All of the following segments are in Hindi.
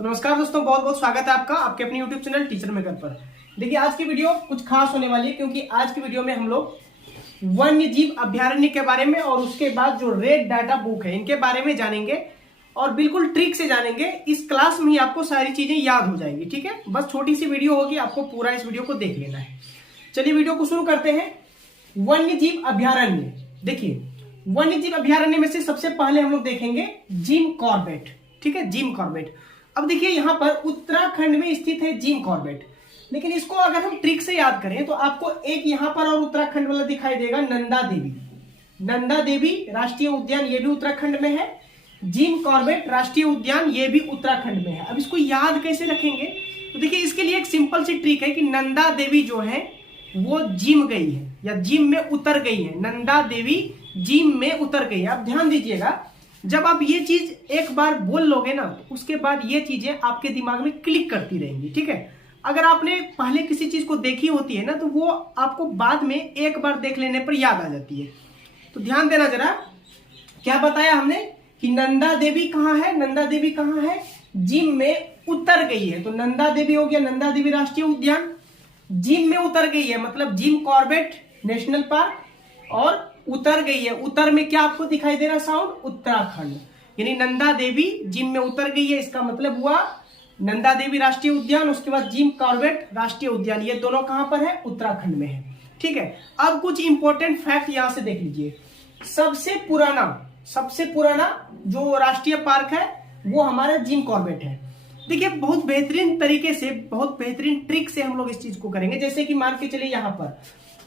तो नमस्कार दोस्तों, बहुत बहुत स्वागत है आपका आपके अपने YouTube चैनल टीचर मेकर पर। देखिए आज की वीडियो कुछ खास होने वाली है क्योंकि आज की वीडियो में हम लोग वन्य जीव अभ्यारण्य के बारे में और उसके बाद जो रेड डाटा बुक है इनके बारे में जानेंगे और बिल्कुल ट्रिक से जानेंगे। इस क्लास में ही आपको सारी चीजें याद हो जाएंगी। ठीक है, बस छोटी सी वीडियो होगी, आपको पूरा इस वीडियो को देख लेना है। चलिए वीडियो को शुरू करते हैं। वन्य जीव अभ्यारण्य, देखिए वन्य जीव अभ्यारण्य में से सबसे पहले हम लोग देखेंगे जिम कॉर्बेट। ठीक है, जिम कॉर्बेट। अब देखिए यहाँ पर उत्तराखंड में स्थित है जिम कॉर्बेट, लेकिन इसको अगर हम ट्रिक से याद करें तो आपको एक यहाँ पर और उत्तराखंड वाला दिखाई देगा, नंदा देवी। नंदा देवी राष्ट्रीय उद्यान ये भी उत्तराखंड में है, जिम कॉर्बेट राष्ट्रीय उद्यान ये भी उत्तराखंड में है। अब इसको याद कैसे रखेंगे? तो देखिए इसके लिए एक सिंपल सी ट्रिक है कि नंदा देवी जो है वो जिम गई है या जिम में उतर गई है। नंदा देवी जिम में उतर गई है। अब ध्यान दीजिएगा, जब आप ये चीज एक बार बोल लोगे ना तो उसके बाद ये चीजें आपके दिमाग में क्लिक करती रहेंगी। ठीक है, अगर आपने पहले किसी चीज को देखी होती है ना तो वो आपको बाद में एक बार देख लेने पर याद आ जाती है। तो ध्यान देना जरा, क्या बताया हमने कि नंदा देवी कहाँ है? नंदा देवी कहाँ है? जिम में उतर गई है। तो नंदा देवी हो गया नंदा देवी राष्ट्रीय उद्यान, जिम में उतर गई है मतलब जिम कॉर्बेट नेशनल पार्क, और उतर गई है। उतर में क्या आपको दिखाई दे रहा साउंड? उत्तराखंड। यानी नंदा देवी जिम में उतर गई है, इसका मतलब हुआ नंदा देवी राष्ट्रीय उद्यान, उसके बाद जिम कॉर्बेट राष्ट्रीय उद्यान, ये दोनों कहां पर है? उत्तराखंड में है। ठीक है, अब कुछ इंपॉर्टेंट फैक्ट यहां से देख लीजिए। सबसे पुराना जो राष्ट्रीय पार्क है वो हमारा जिम कॉर्बेट है। देखिए बहुत बेहतरीन तरीके से, बहुत बेहतरीन ट्रिक से हम लोग इस चीज को करेंगे। जैसे कि मान के चलिए यहाँ पर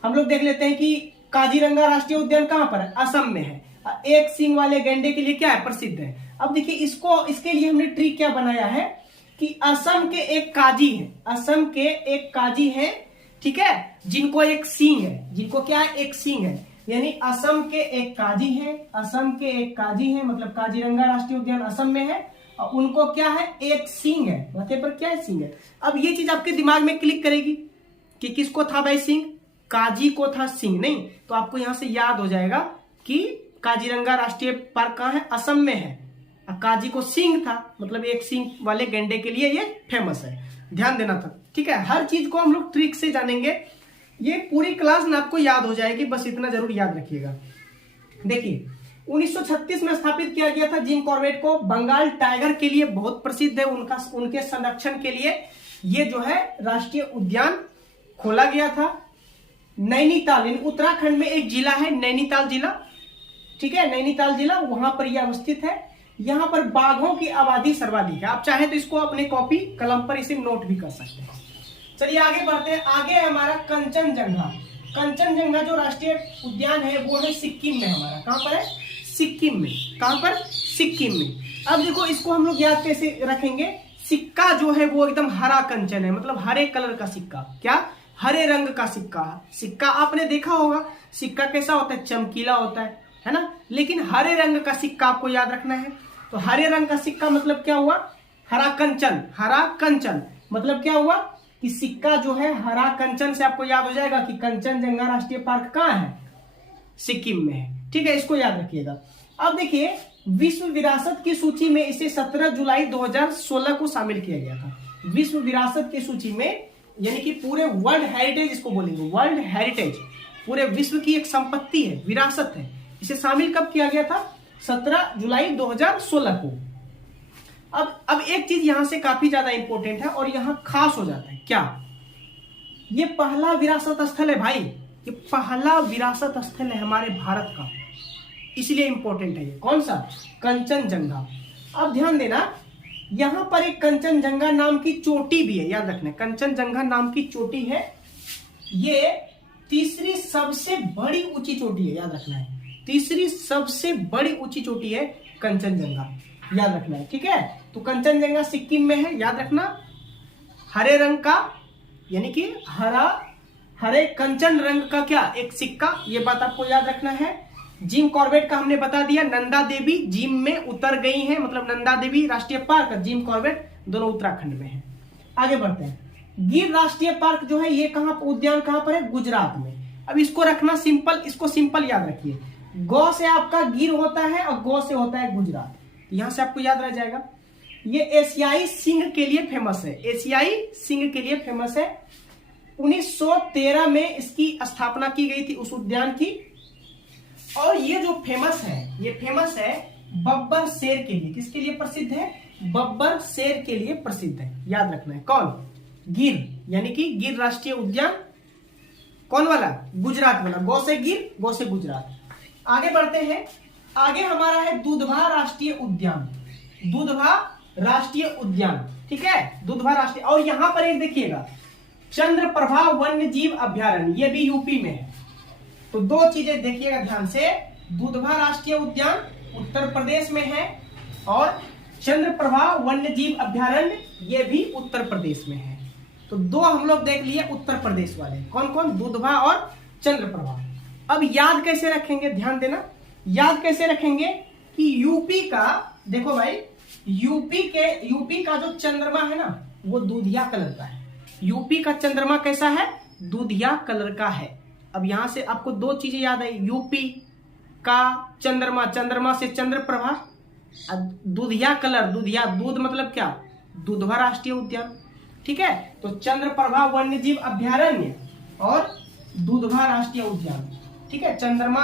हम लोग देख लेते हैं कि काजीरंगा राष्ट्रीय उद्यान कहां पर है? असम में है। एक सींग वाले गैंडे के लिए क्या है? प्रसिद्ध है। अब देखिए इसके लिए हमने ट्रिक क्या बनाया है कि असम के एक काजी है, असम के एक काजी है, ठीक है, जिनको एक सींग है, जिनको क्या है? एक सींग है। यानी असम के एक काजी है, असम के एक काजी है मतलब काजीरंगा राष्ट्रीय उद्यान असम में है और उनको क्या है? एक सींग है, माथे पर क्या है? सींग है। अब ये चीज आपके दिमाग में क्लिक करेगी कि किसको था भाई सींग? काजी को था सींग। नहीं तो आपको यहां से याद हो जाएगा कि काजीरंगा राष्ट्रीय पार्क कहां है? असम में है। काजी को सींग था मतलब एक सींग वाले गैंडे के लिए ये फेमस है। ध्यान देना था। ठीक है, हर चीज को हम लोग ट्रिक से जानेंगे। ये पूरी क्लास में आपको याद हो जाएगी, बस इतना जरूर याद रखिएगा। देखिए 1936 में स्थापित किया गया था जिम कॉर्बेट को। बंगाल टाइगर के लिए बहुत प्रसिद्ध है, उनके संरक्षण के लिए ये जो है राष्ट्रीय उद्यान खोला गया था। नैनीताल उत्तराखंड में एक जिला है नैनीताल जिला, ठीक है, नैनीताल जिला, वहां पर यह अवस्थित है। यहां पर बाघों की आबादी सर्वाधिक है। आप चाहे तो इसको अपने कॉपी कलम पर इसे नोट भी कर सकते हैं। चलिए आगे बढ़ते हैं। आगे है हमारा कंचनजंगा। कंचनजंगा जो राष्ट्रीय उद्यान है वो है सिक्किम में। हमारा कहां पर है? सिक्किम में। कहां पर? सिक्किम में। अब देखो इसको हम लोग याद कैसे रखेंगे? सिक्का जो है वो एकदम हरा कंचन है, मतलब हरे कलर का सिक्का। क्या? हरे रंग का सिक्का। सिक्का आपने देखा होगा, सिक्का कैसा होता है? चमकीला होता है ना। लेकिन हरे रंग का सिक्का आपको याद रखना है। तो हरे रंग का सिक्का मतलब क्या हुआ? हरा कंचन। हरा कंचन मतलब क्या हुआ कि सिक्का जो है हरा कंचन से आपको याद हो जाएगा कि कंचनजंगा राष्ट्रीय पार्क कहां है? सिक्किम में है। ठीक है, इसको याद रखिएगा। अब देखिए विश्व विरासत की सूची में इसे 17 जुलाई 2016 को शामिल किया गया था। विश्व विरासत की सूची में, यानी कि पूरे वर्ल्ड हेरिटेज इसको बोलेंगे, वर्ल्ड हेरिटेज, पूरे विश्व की एक संपत्ति है, विरासत है। इसे शामिल कब किया गया था? 17 जुलाई 2016 को। अब एक चीज यहां से काफी ज्यादा इंपॉर्टेंट है और यहां खास हो जाता है। क्या? ये पहला विरासत स्थल है भाई, ये पहला विरासत स्थल है हमारे भारत का, इसलिए इंपॉर्टेंट है ये। कौन सा? कंचनजंगा। अब ध्यान देना, यहां पर एक कंचनजंगा नाम की चोटी भी है, याद रखना। कंचनजंगा नाम की चोटी है, ये तीसरी सबसे बड़ी ऊंची चोटी है, याद रखना है। तीसरी सबसे बड़ी ऊंची चोटी है कंचनजंगा, याद रखना है। ठीक है, तो कंचनजंगा सिक्किम में है, याद रखना। हरे रंग का, यानी कि हरे कंचन रंग का क्या? एक सिक्का, ये बात आपको याद रखना है। जिम कॉर्बेट का हमने बता दिया, नंदा देवी जिम में उतर गई है मतलब नंदा देवी राष्ट्रीय पार्क, जिम कॉर्बेट दोनों उत्तराखंड में है। आगे बढ़ते हैं। गिर राष्ट्रीय पार्क जो है ये कहां, उद्यान कहां पर है? गुजरात में। अब इसको रखना सिंपल, इसको सिंपल याद रखिए। गौ से आपका गिर होता है और गौ से होता है गुजरात, यहां से आपको याद रह जाएगा। ये एशियाई सिंह के लिए फेमस है, एशियाई सिंह के लिए फेमस है। 1913 में इसकी स्थापना की गई थी उस उद्यान की। और ये जो फेमस है, ये फेमस है बब्बर शेर के लिए। किसके लिए प्रसिद्ध है? बब्बर शेर के लिए प्रसिद्ध है, याद रखना है। कौन? गिर, यानी कि गिर राष्ट्रीय उद्यान। कौन वाला? गुजरात वाला, गौ से गिर, गौ से गुजरात। आगे बढ़ते हैं। आगे हमारा है दुधवा राष्ट्रीय उद्यान, दुधवा राष्ट्रीय उद्यान, ठीक है, दुधवा राष्ट्रीय। और यहां पर एक देखिएगा, चंद्रप्रभा वन्य जीव अभ्यारण्य, ये भी यूपी में है। तो दो चीजें देखिएगा ध्यान से, दुधवा राष्ट्रीय उद्यान उत्तर प्रदेश में है और चंद्रप्रभा वन्य जीव अभ्यारण्य ये भी उत्तर प्रदेश में है। तो दो हम लोग देख लिए उत्तर प्रदेश वाले, कौन कौन? दुधवा और चंद्रप्रभा। अब याद कैसे रखेंगे, ध्यान देना, याद कैसे रखेंगे कि यूपी का, देखो भाई, यूपी का जो चंद्रमा है ना, वो दूधिया कलर का है। यूपी का चंद्रमा कैसा है? दूधिया कलर का है। अब यहां से आपको दो चीजें याद आई, यूपी का चंद्रमा, चंद्रमा से चंद्रप्रभा, दूधिया कलर, दूधिया, दूध मतलब क्या? दुधवा राष्ट्रीय उद्यान, ठीक है। तो चंद्रप्रभा वन्य जीव अभ्यारण्य और दुधवा राष्ट्रीय उद्यान, ठीक है। चंद्रमा,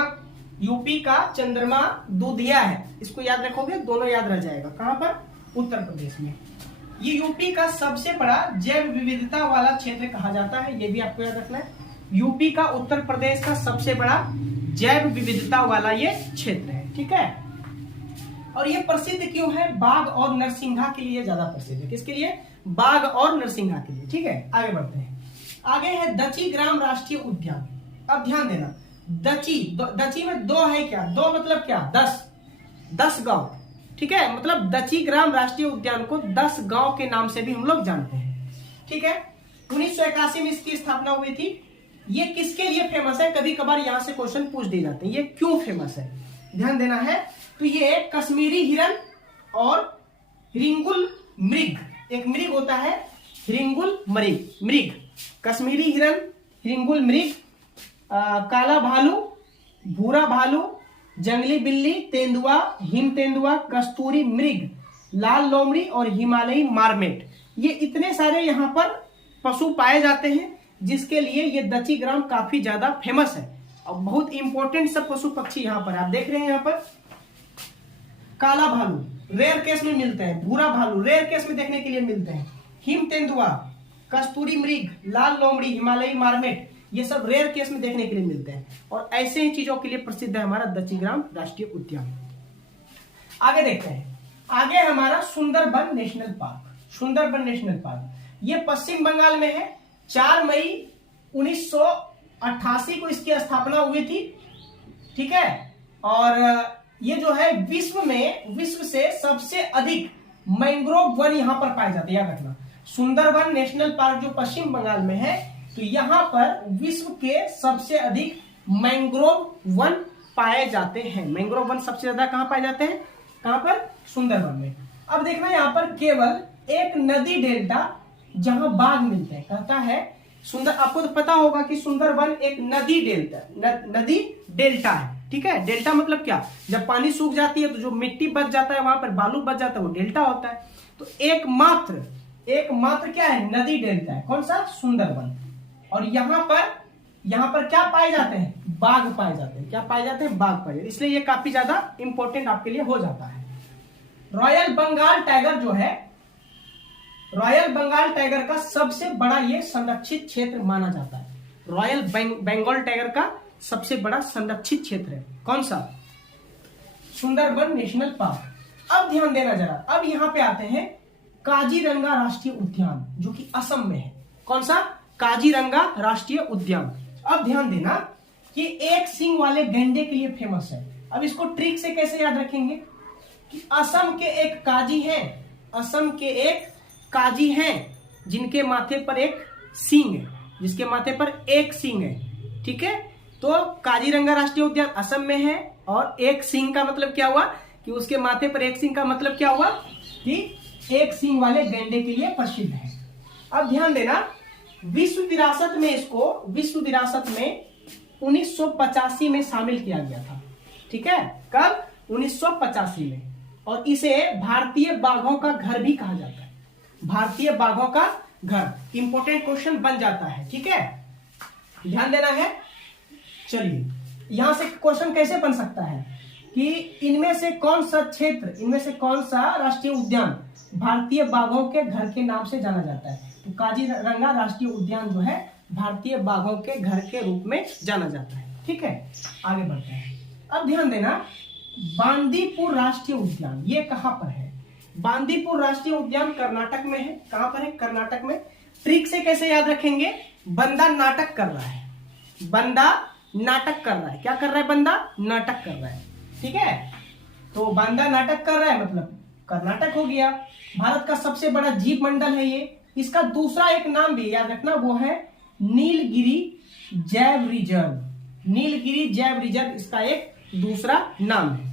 यूपी का चंद्रमा दूधिया है, इसको याद रखोगे, दोनों याद रह जाएगा। कहां पर? उत्तर प्रदेश में। ये यूपी का सबसे बड़ा जैव विविधता वाला क्षेत्र कहा जाता है, ये भी आपको याद रखना है। यूपी का, उत्तर प्रदेश का सबसे बड़ा जैव विविधता वाला ये क्षेत्र है, ठीक है। और ये प्रसिद्ध क्यों है? बाघ और नरसिंघा के लिए ज्यादा प्रसिद्ध है। किसके लिए? बाघ और नरसिंघा के लिए, ठीक है। आगे बढ़ते हैं। आगे है दची ग्राम राष्ट्रीय उद्यान। अब ध्यान देना, दची में दो है क्या? दो मतलब क्या? 10 गांव, ठीक है। मतलब दची ग्राम राष्ट्रीय उद्यान को 10 गांव के नाम से भी हम लोग जानते हैं, ठीक है। 1981 में इसकी स्थापना हुई थी। ये किसके लिए फेमस है? कभी कभार यहां से क्वेश्चन पूछ दिए जाते हैं, ये क्यों फेमस है, ध्यान देना है। तो ये कश्मीरी हिरन और हिरिंगुल मृग, एक मृग होता है हिरिंगुल मृग, कश्मीरी हिरन, हिरिंगुल मृग, काला भालू, भूरा भालू, जंगली बिल्ली, तेंदुआ, हिम तेंदुआ, कस्तूरी मृग, लाल लोमड़ी और हिमालयी मार्मेट, ये इतने सारे यहाँ पर पशु पाए जाते हैं, जिसके लिए ये दची ग्राम काफी ज्यादा फेमस है। और बहुत इंपॉर्टेंट सब पशु पक्षी यहाँ पर आप देख रहे हैं। यहाँ पर काला भालू रेयर केस में मिलते हैं, भूरा भालू रेयर केस में देखने के लिए मिलते हैं, हिम तेंदुआ, कस्तूरी मृग, लाल लोमड़ी, हिमालयी मार्मेट, ये सब रेयर केस में देखने के लिए मिलते हैं। और ऐसे ही चीजों के लिए प्रसिद्ध है हमारा दचीग्राम राष्ट्रीय उद्यान। आगे देखते हैं। आगे हमारा Sundarban national park. Sundarban national park ये पश्चिम बंगाल में है। 4 मई 1988 को इसकी स्थापना हुई थी, ठीक है। और ये जो है विश्व से सबसे अधिक मैंग्रोव वन यहां पर पाए जाते हैं, याद रखना। सुंदरबन नेशनल पार्क जो पश्चिम बंगाल में है, तो यहां पर विश्व के सबसे अधिक मैंग्रोव वन पाए जाते हैं। मैंग्रोव वन सबसे ज्यादा कहां पाए जाते हैं? कहां पर? सुंदरबन में। अब देखना यहां पर केवल एक नदी डेल्टा जहां बाघ मिलते हैं, कहता है सुंदर, आपको तो पता होगा कि सुंदरबन एक नदी डेल्टा है, ठीक है। डेल्टा मतलब क्या? जब पानी सूख जाती है तो जो मिट्टी बच जाता है, वहां पर बालू बच जाता है, वो डेल्टा होता है। तो एकमात्र क्या है? नदी डेल्टा है। कौन सा? सुंदरबन। और यहाँ पर क्या पाए जाते हैं? बाघ पाए जाते हैं। क्या पाए जाते हैं? बाघ पाए जाते हैं। इसलिए ये काफी ज्यादा इंपॉर्टेंट आपके लिए हो जाता है। रॉयल बंगाल टाइगर जो है, रॉयल बंगाल टाइगर का सबसे बड़ा ये संरक्षित क्षेत्र माना जाता है। रॉयल बंगाल टाइगर का सबसे बड़ा संरक्षित क्षेत्र है कौन सा? Sundarban national park. अब ध्यान देना जरा, अब यहां पे आते हैं काजीरंगा राष्ट्रीय उद्यान, जो कि असम में है। कौन सा? काजीरंगा राष्ट्रीय उद्यान। अब ध्यान देना कि एक सींग वाले गैंडे के लिए फेमस है। अब इसको ट्रिक से कैसे याद रखेंगे कि असम के एक काजी हैं, असम के एक काजी हैं जिनके माथे पर एक सींग है, जिसके माथे पर एक सींग है, ठीक है। तो काजीरंगा राष्ट्रीय उद्यान असम में है, और एक सींग का मतलब क्या हुआ कि उसके माथे पर एक सींग का मतलब क्या हुआ कि एक सींग वाले गैंडे के लिए प्रसिद्ध है। अब ध्यान देना, विश्व विरासत में इसको विश्व विरासत में 1985 में शामिल किया गया था, ठीक है। कब? 1985 में। और इसे भारतीय बाघों का घर भी कहा जाता है। भारतीय बाघों का घर इंपॉर्टेंट क्वेश्चन बन जाता है, ठीक है, ध्यान देना है। चलिए यहां से क्वेश्चन कैसे बन सकता है कि इनमें से कौन सा क्षेत्र, इनमें से कौन सा राष्ट्रीय उद्यान भारतीय बाघों के घर के नाम से जाना जाता है। तो काजीरंगा राष्ट्रीय उद्यान जो है भारतीय बाघों के घर के रूप में जाना जाता है, ठीक है। आगे बढ़ते हैं। अब ध्यान देना, बांदीपुर राष्ट्रीय उद्यान ये कहां पर है। बांदीपुर राष्ट्रीय उद्यान कर्नाटक में है। कहां पर है? कर्नाटक में। ट्रिक से कैसे याद रखेंगे? बंदा नाटक कर रहा है, बंदा नाटक कर रहा है। क्या कर रहा है? बंदा नाटक कर रहा है, ठीक है। तो बंदा नाटक कर रहा है मतलब कर्नाटक हो गया। भारत का सबसे बड़ा जीव मंडल है ये। इसका दूसरा एक नाम भी याद रखना, वो है नीलगिरी जैव रिजर्व। नीलगिरी जैव रिजर्व इसका एक दूसरा नाम है।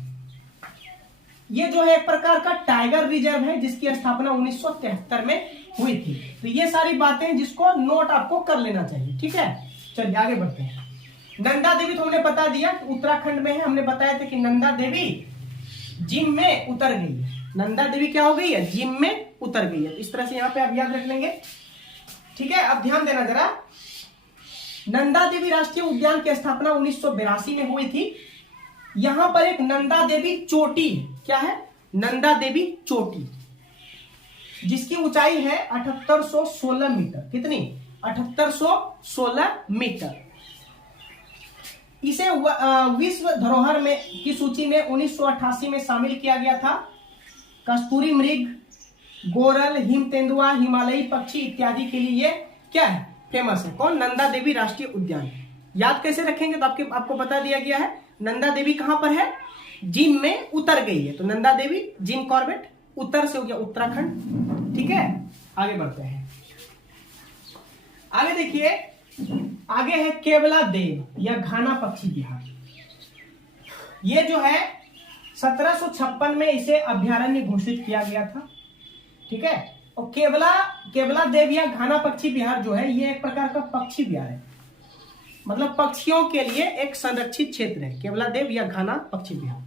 ये जो है एक प्रकार का टाइगर रिजर्व है जिसकी स्थापना 1973 में हुई थी। तो ये सारी बातें जिसको नोट आपको कर लेना चाहिए, ठीक है। चलिए आगे बढ़ते हैं। नंदा देवी तो हमने बता दिया उत्तराखंड में है। हमने बताया था कि नंदा देवी जिम में उतर गई है। नंदा देवी क्या हो गई है? जिम में उतर गई है। इस तरह से यहां पे आप याद रख लेंगे, ठीक है। अब ध्यान देना जरा, नंदा देवी राष्ट्रीय उद्यान की स्थापना 1982 में हुई थी। यहां पर एक नंदा देवी चोटी है। क्या है? नंदा देवी चोटी, जिसकी ऊंचाई है 7816 मीटर। कितनी? 7816 मीटर। इसे विश्व धरोहर में की सूची में 1988 में शामिल किया गया था। कस्तूरी मृग, गोरल, हिम तेंदुआ, हिमालयी पक्षी इत्यादि के लिए ये क्या है? फेमस है। कौन? नंदा देवी राष्ट्रीय उद्यान। याद कैसे रखेंगे? तो आपको बता दिया गया है। नंदा देवी कहां पर है? जिम में उतर गई है। तो नंदा देवी, जिम कॉर्बेट, उत्तर से हो गया उत्तराखंड, ठीक है। आगे बढ़ते हैं। आगे देखिए, आगे है केवला देव या घाना पक्षी विहार। ये जो है 1756 में इसे अभ्यारण्य घोषित किया गया था, ठीक है। और केवला देव या घाना पक्षी विहार जो है ये एक प्रकार का पक्षी विहार है, मतलब पक्षियों के लिए एक संरक्षित क्षेत्र है। केवला देव या घाना पक्षी विहार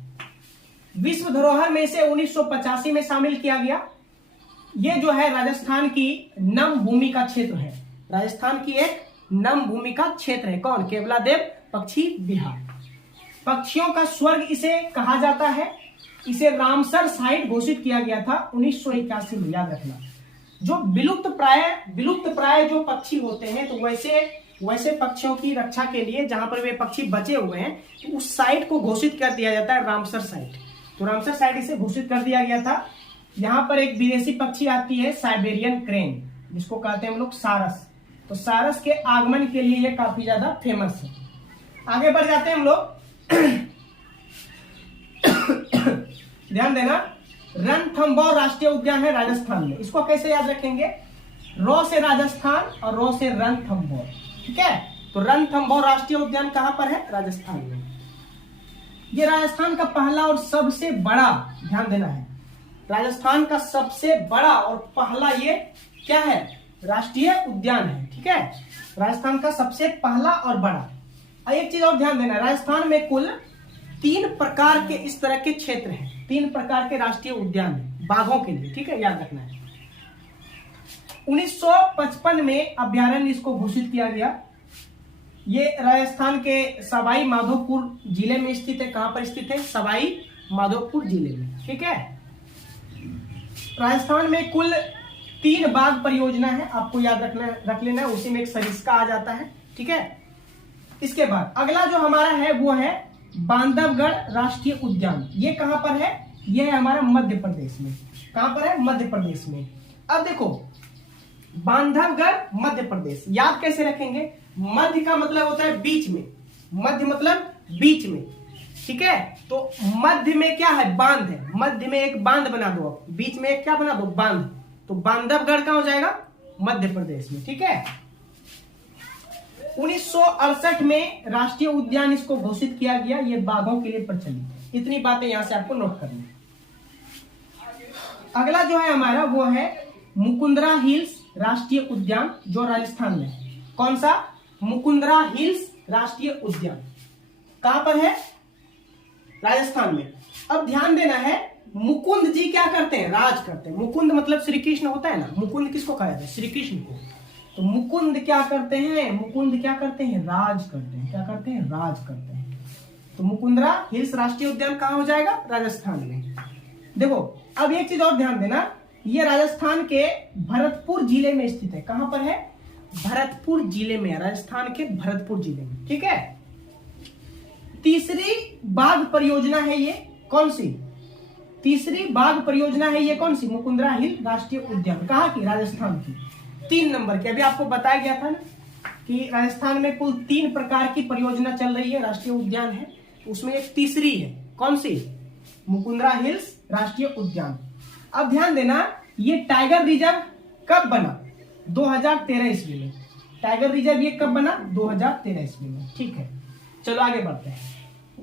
विश्व धरोहर में इसे 1985 में शामिल किया गया। ये जो है राजस्थान की नम भूमि का क्षेत्र है। राजस्थान की एक नम भूमि का क्षेत्र है। कौन? केवला देव पक्षी विहार। पक्षियों का स्वर्ग इसे कहा जाता है। इसे रामसर साइट घोषित किया गया था 1981 में, याद रखना। जो विलुप्त प्राय जो पक्षी होते हैं, तो वैसे पक्षियों की रक्षा के लिए जहां पर वे पक्षी बचे हुए हैं, तो उस साइट को घोषित कर दिया जाता है रामसर साइट। तो रामसर साइट इसे घोषित कर दिया गया था। यहाँ पर एक विदेशी पक्षी आती है साइबेरियन क्रेन, जिसको कहते हैं हम लोग सारस। तो सारस के आगमन के लिए ये काफी ज्यादा फेमस है। आगे बढ़ जाते हैं हम लोग। ध्यान देना, रणथंभौर राष्ट्रीय उद्यान है राजस्थान में। इसको कैसे याद रखेंगे? रॉ से राजस्थान और रॉ से रणथंभौर, ठीक है। तो रणथंभौर राष्ट्रीय उद्यान कहां पर है? राजस्थान में। ये राजस्थान का पहला और सबसे बड़ा, ध्यान देना है, राजस्थान का सबसे बड़ा और पहला ये क्या है? राष्ट्रीय उद्यान है, ठीक है। राजस्थान का सबसे पहला और बड़ा। एक चीज और ध्यान देना, राजस्थान में कुल 3 प्रकार के इस तरह के क्षेत्र हैं। 3 प्रकार के राष्ट्रीय उद्यान है बाघों के लिए, ठीक है, याद रखना है। 1955 में अभ्यारण्य इसको घोषित किया गया। ये राजस्थान के सवाई माधोपुर जिले में स्थित है। कहां पर स्थित है? सवाई माधोपुर जिले में, ठीक है। राजस्थान में कुल 3 बाघ परियोजना है, आपको याद रख लेना है। उसी में एक सरिस्का आ जाता है, ठीक है। इसके बाद अगला जो हमारा है वो है बांधवगढ़ राष्ट्रीय उद्यान। ये कहां पर है? ये है हमारा मध्य प्रदेश में। कहां पर है? मध्य प्रदेश में। अब देखो, बांधवगढ़ मध्य प्रदेश, याद कैसे रखेंगे? मध्य का मतलब होता है बीच में, मध्य मतलब बीच में, ठीक है। तो मध्य में क्या है? बांध है। मध्य में एक बांध बना दो, बीच में एक क्या बना दो? बांध। तो बांधवगढ़ कहां हो जाएगा? मध्य प्रदेश में, ठीक है। 1968 में राष्ट्रीय उद्यान इसको घोषित किया गया। ये बाघों के लिए प्रचलित। इतनी बातें यहां से आपको नोट करनी। अगला जो है हमारा वो है मुकुंदरा हिल्स राष्ट्रीय उद्यान, जो राजस्थान में है। कौन सा? मुकुंदरा हिल्स राष्ट्रीय उद्यान। कहां पर है? राजस्थान में। अब ध्यान देना है, मुकुंद जी क्या करते हैं, राज करते हैं। मुकुंद मतलब श्री कृष्ण होता है ना, मुकुंद किसको कहा जाता है, श्री कृष्ण को। तो मुकुंद क्या करते हैं, मुकुंद क्या करते हैं, राज करते हैं। क्या करते हैं, राज करते हैं। तो मुकुंदरा हिल्स राष्ट्रीय उद्यान कहाँ हो जाएगा, राजस्थान में। देखो अब एक चीज और ध्यान देना, ये राजस्थान के भरतपुर जिले में स्थित है। कहां पर है, भरतपुर जिले में, राजस्थान के भरतपुर जिले में, ठीक है। तीसरी बाघ परियोजना है ये, कौन सी, तीसरी बाघ परियोजना है ये कौन सी, मुकुंदरा हिल राष्ट्रीय उद्यान। कहाँ की, राजस्थान की। 3 नंबर की, अभी आपको बताया गया था ना कि राजस्थान में कुल 3 प्रकार की परियोजना चल रही है, राष्ट्रीय उद्यान है, उसमें एक तीसरी है, कौन सी, मुकुंदरा हिल्स राष्ट्रीय उद्यान। अब ध्यान देना, ये टाइगर रिजर्व कब बना, 2013 ईस्वी में। टाइगर रिजर्व ये कब बना, 2013 ईस्वी में, ठीक है। चलो आगे बढ़ते हैं।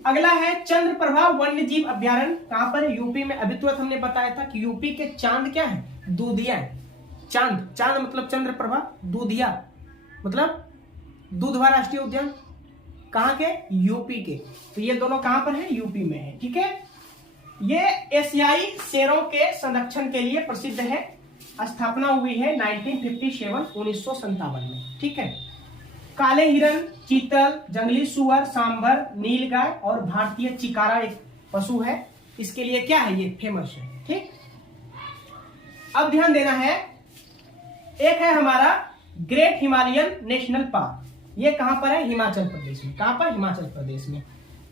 अगला है चंद्रप्रभा वन्य जीव अभ्यारण्य, कहां पर है, यूपी में। अभी तुरंत हमने बताया था कि यूपी के चांद क्या है, दूधिया है। चांद, चांद मतलब चंद्रप्रभा, दूधिया मतलब दूधवा राष्ट्रीय उद्यान, कहां के, यूपी के। तो ये दोनों कहां पर है, यूपी में है, ठीक है। ये एशियाई शेरों के संरक्षण के लिए प्रसिद्ध है। स्थापना हुई है 1957 में, ठीक है। काले हिरन, चीतल, जंगली सुअर, सांभर, नीलगाय और भारतीय चिकारा एक पशु है। इसके लिए क्या है, ये फेमस है, ठीक। अब ध्यान देना है, एक है हमारा ग्रेट हिमालयन नेशनल पार्क। ये कहां पर है, हिमाचल प्रदेश में। कहां पर, हिमाचल प्रदेश में।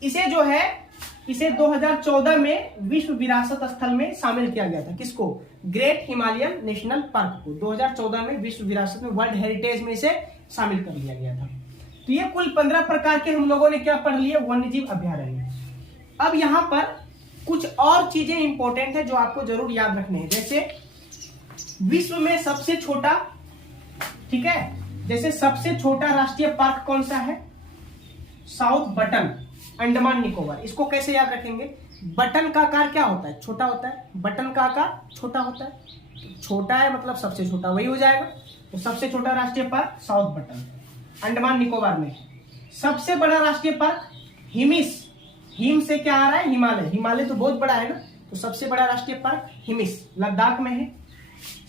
इसे जो है, इसे 2014 में विश्व विरासत स्थल में शामिल किया गया था। किसको, ग्रेट हिमालयन नेशनल पार्क को 2014 में विश्व विरासत में, वर्ल्ड हेरिटेज में इसे शामिल कर लिया गया था। तो ये कुल 15 प्रकार के हम लोगों ने क्या पढ़ लिए, वन्यजीव अभ्यारण्य। अब यहां पर कुछ और चीजें इंपॉर्टेंट है जो आपको जरूर याद रखने हैं। जैसे विश्व में सबसे छोटा, ठीक है, जैसे सबसे छोटा राष्ट्रीय पार्क कौन सा है, साउथ बटन, अंडमान निकोबार। इसको कैसे याद रखेंगे, बटन का आकार क्या होता है, छोटा होता है, बटन का आकार छोटा होता है, छोटा है मतलब सबसे छोटा वही हो जाएगा। तो सबसे छोटा राष्ट्रीय park south button, Andaman Nicobar में। सबसे बड़ा राष्ट्रीय पार्क हिमिस, हिम से क्या आ रहा है, हिमालय, हिमालय तो बहुत बड़ा है ना, तो सबसे बड़ा राष्ट्रीय पार्क हिमिस, लद्दाख में है।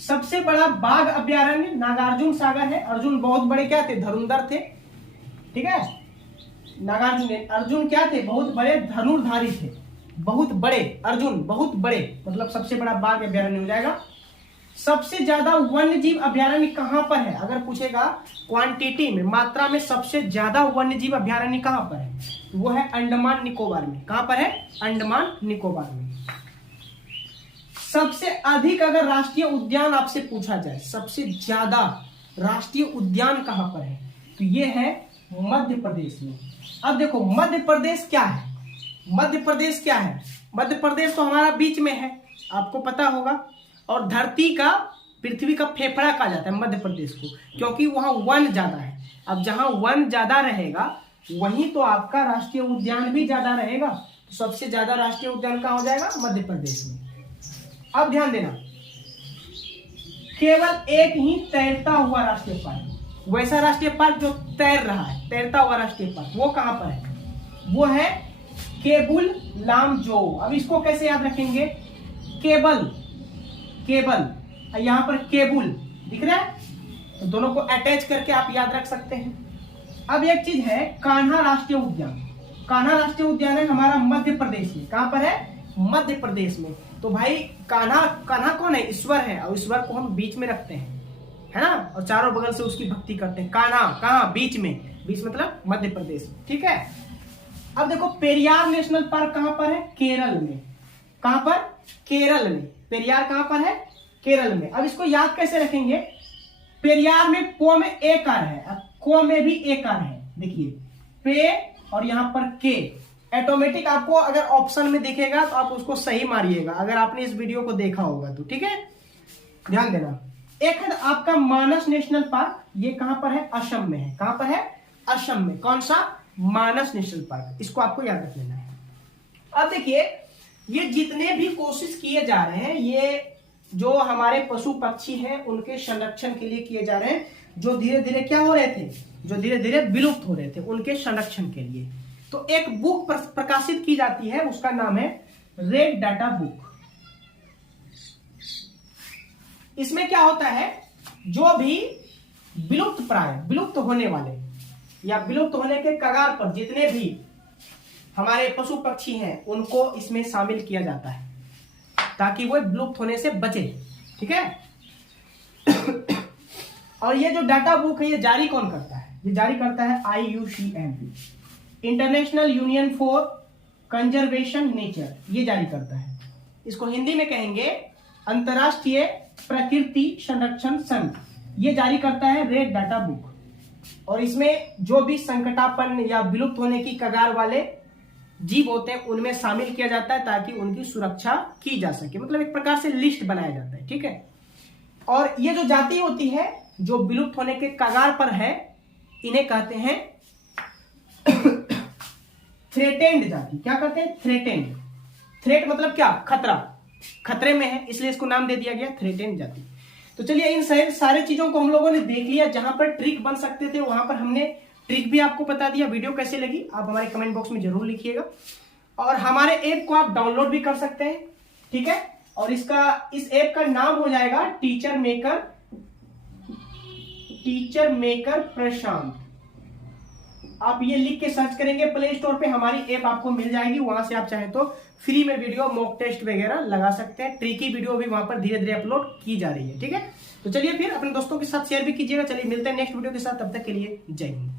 सबसे बड़ा बाघ अभ्यारण्य नागार्जुन सागर है। अर्जुन बहुत बड़े क्या थे, धनुर्धर थे, ठीक है। नागार्जुन, अर्जुन क्या थे, बहुत बड़े धनुर्धारी थे, बहुत बड़े, अर्जुन बहुत बड़े, मतलब सबसे बड़ा बाघ अभ्यारण्य हो जाएगा। सबसे ज्यादा वन्य जीव अभ्यारण्य कहां पर है, अगर पूछेगा क्वांटिटी में, मात्रा में सबसे ज्यादा वन्य जीव अभ्यारण्य कहां पर है, वो है अंडमान निकोबार में। कहां पर है, अंडमान निकोबार में। सबसे अधिक अगर राष्ट्रीय उद्यान आपसे पूछा जाए, सबसे ज्यादा राष्ट्रीय उद्यान कहां पर है, तो ये है मध्य प्रदेश में। अब देखो मध्य प्रदेश क्या है, मध्य प्रदेश क्या है, मध्य प्रदेश तो हमारा बीच में है, आपको पता होगा। और धरती का, पृथ्वी का फेफड़ा कहा जाता है मध्य प्रदेश को, क्योंकि वहां वन ज्यादा है। अब जहां वन ज्यादा रहेगा वहीं तो आपका राष्ट्रीय उद्यान भी ज्यादा रहेगा। तो सबसे ज्यादा राष्ट्रीय उद्यान कहां हो जाएगा, मध्य प्रदेश में। अब ध्यान देना, केवल एक ही तैरता हुआ राष्ट्रीय पार्क, वैसा राष्ट्रीय पार्क जो तैर रहा है, तैरता हुआ राष्ट्रीय पार्क, वो कहां पर है, वो है केबुल लामजो। अब इसको कैसे याद रखेंगे, केबल, केबल, यहां पर केबुल दिख रहा है, तो दोनों को अटैच करके आप याद रख सकते हैं। अब एक चीज है कान्हा राष्ट्रीय उद्यान। कान्हा राष्ट्रीय उद्यान है हमारा मध्य प्रदेश में। कहां पर है, मध्य प्रदेश में। तो भाई कान्हा, कान्हा कौन है, ईश्वर है, और ईश्वर को हम बीच में रखते हैं, है ना, और चारों बगल से उसकी भक्ति करते हैं। कान्हा कहां, बीच में, बीच मतलब मध्य प्रदेश, ठीक है। अब देखो पेरियार नेशनल पार्क कहां पर है, केरल में। कहां पर, केरल में। पेरियार कहां पर है, केरल में। अब इसको याद कैसे रखेंगे, पेरियार में पो में ए कार है, को में भी ए कार है, देखिए पे और यहां पर के। ऑटोमेटिक आपको अगर ऑप्शन में दिखेगा तो आप उसको सही मारिएगा, अगर आपने इस वीडियो को देखा होगा तो, ठीक है। ध्यान देना, एक है आपका मानस नेशनल पार्क, ये कहां पर है, असम में है। कहां पर है, असम में। कौन सा, मानस नेशनल पार्क, इसको आपको याद रख लेना है। अब देखिए ये जितने भी कोशिश किए जा रहे हैं, ये जो हमारे पशु पक्षी हैं उनके संरक्षण के लिए किए जा रहे हैं, जो धीरे धीरे क्या हो रहे थे, जो धीरे धीरे विलुप्त हो रहे थे, उनके संरक्षण के लिए। तो एक बुक प्रकाशित की जाती है, उसका नाम है रेड डाटा बुक। इसमें क्या होता है, जो भी विलुप्त प्राय, विलुप्त होने वाले या विलुप्त होने के कगार पर जितने भी हमारे पशु पक्षी हैं उनको इसमें शामिल किया जाता है ताकि वो विलुप्त होने से बचे। ठीक है। और ये जो डाटा बुक है ये जारी कौन करता है? ये जारी करता है IUCN, international union for conservation nature, ये जारी करता है। इसको हिंदी में कहेंगे अंतरराष्ट्रीय प्रकृति संरक्षण संघ, ये जारी करता है रेड डाटा बुक। और इसमें जो भी संकटापन्न या विलुप्त होने की कगार वाले जीव होते हैं उनमें शामिल किया जाता है ताकि उनकी सुरक्षा की जा सके, मतलब एक प्रकार से लिस्ट बनाया जाता है। ठीक है। और ये जो जाति होती है जो विलुप्त होने के कगार पर है, इन्हें कहते हैं थ्रेटेंड जाति। क्या कहते हैं? थ्रेटेंड। थ्रेट मतलब क्या? खतरा, खतरे में है, इसलिए इसको नाम दे दिया गया थ्रेटेंड जाति। तो चलिए इन सारे चीजों को हम लोगों ने देख लिया। जहां पर ट्रिक बन सकते थे वहां पर हमने ट्रिक भी आपको बता दिया। वीडियो कैसे लगी आप हमारे कमेंट बॉक्स में जरूर लिखिएगा। और हमारे ऐप को आप डाउनलोड भी कर सकते हैं। ठीक है। और इस ऐप का नाम हो जाएगा टीचर मेकर प्रशांत। आप ये लिख के सर्च करेंगे प्ले स्टोर पे, हमारी ऐप आपको मिल जाएगी। वहां से आप चाहे तो फ्री में वीडियो मॉक टेस्ट वगैरह लगा सकते हैं। ट्रिकी वीडियो भी वहां पर धीरे धीरे अपलोड की जा रही है। ठीक है। तो चलिए फिर अपने दोस्तों के साथ शेयर भी कीजिएगा। चलिए मिलते हैं नेक्स्ट वीडियो के साथ, तब तक के लिए जय हिंद।